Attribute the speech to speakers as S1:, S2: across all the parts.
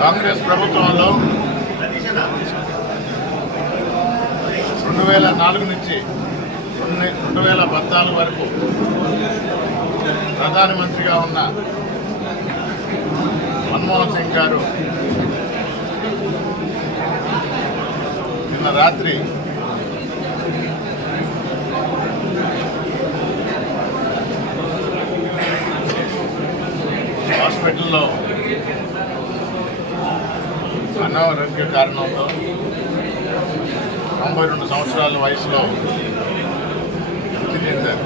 S1: Congress ప్రభుత్వంలో రెండు వేల నాలుగు నుంచి రెండు- రెండు వేల పద్నాలుగు వరకు ప్రధానమంత్రిగా ఉన్న మన్మోహన్ సింగ్ గారు నిన్న రాత్రి హాస్పిటల్లో అనారోగ్య కారణంతో తొంభై రెండు సంవత్సరాల వయసులో మృతి చెందారు.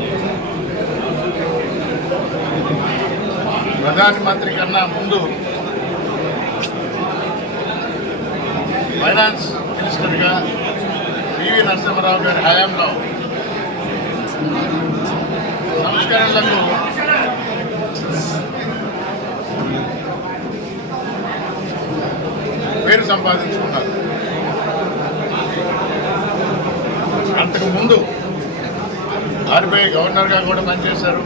S1: ప్రధానమంత్రి కన్నా ముందు ఫైనాన్స్ మినిస్టర్గా పివి నరసింహరావు గారి హయాంలో సంస్కరణలకు సంపాదించుకున్నారు. అంతకుముందు ఆర్బీఐ గవర్నర్గా కూడా పనిచేశారు.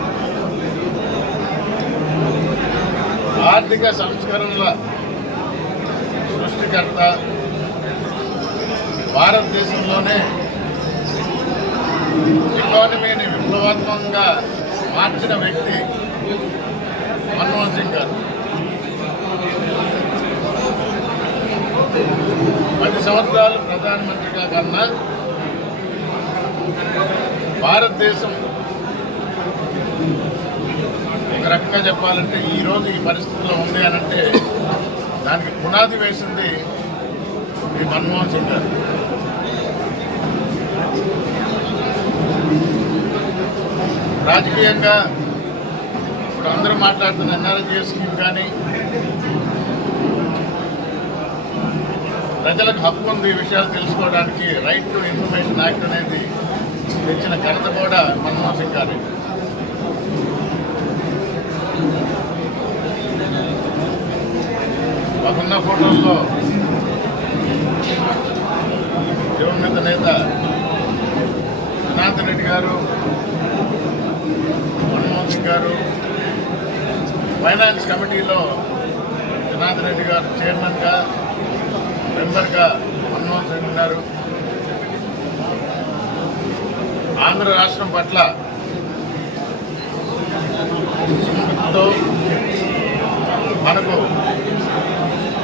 S1: ఆర్థిక సంస్కరణల సృష్టికర్త భారతదేశంలోనే ఎకానమీని విప్లవాత్మకంగా మార్చిన వ్యక్తి మన్మోహన్ సింగ్ గారు. పది సంవత్సరాలు ప్రధానమంత్రిగా కన్నా భారతదేశం ఒక రకంగా చెప్పాలంటే ఈ రోజు ఈ పరిస్థితిలో ఉంది అని అంటే దానికి పునాది వేసింది ఈ మన్మోహన్ సింగ్ గారు. రాజకీయంగా ఇప్పుడు అందరూ మాట్లాడుతున్న ఎన్ఆర్జీ స్కీమ్ కానీ ప్రజలకు హక్కు ఉంది ఈ విషయాలు తెలుసుకోవడానికి. రైట్ టు ఇన్ఫర్మేషన్ యాక్ట్ అనేది తెచ్చిన ఘనత కూడా మన్మోహన్ సింగ్ గారి. మాకున్న ఫోటోల్లో దివంగత నేత జనార్దన్ రెడ్డి గారు మన్మోహన్ సింగ్ గారు ఫైనాన్స్ కమిటీలో జనార్దన్ రెడ్డి గారు చైర్మన్గా మెంబర్గా మన్మోహన్ సింగ్ ఉన్నారు ఆంధ్ర రాష్ట్రం పట్ల మనకు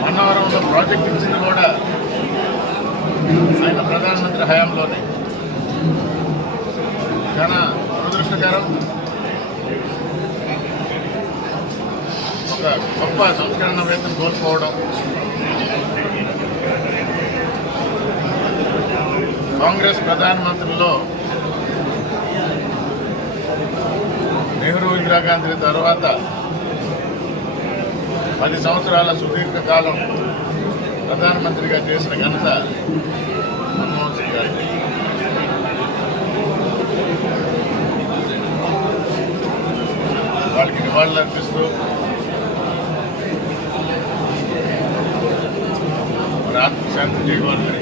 S1: మన్నవరంలో ప్రాజెక్ట్ ఇచ్చింది కూడా ఆయన ప్రధానమంత్రి హయాంలోనే. చాలా దురదృష్టకరం. ఒక గొప్ప సంస్కరణవేత్తను కోల్పోవడం. కాంగ్రెస్ ప్రధానమంత్రిలో నెహ్రూ ఇందిరాగాంధీ తర్వాత పది సంవత్సరాల సుదీర్ఘ కాలం ప్రధానమంత్రిగా చేసిన ఘనత మన్మోహన్ సింగ్ గారికి వాళ్ళకి నివాళులు అర్పిస్తూ మరి ఆత్మశాంతి చేయవాలని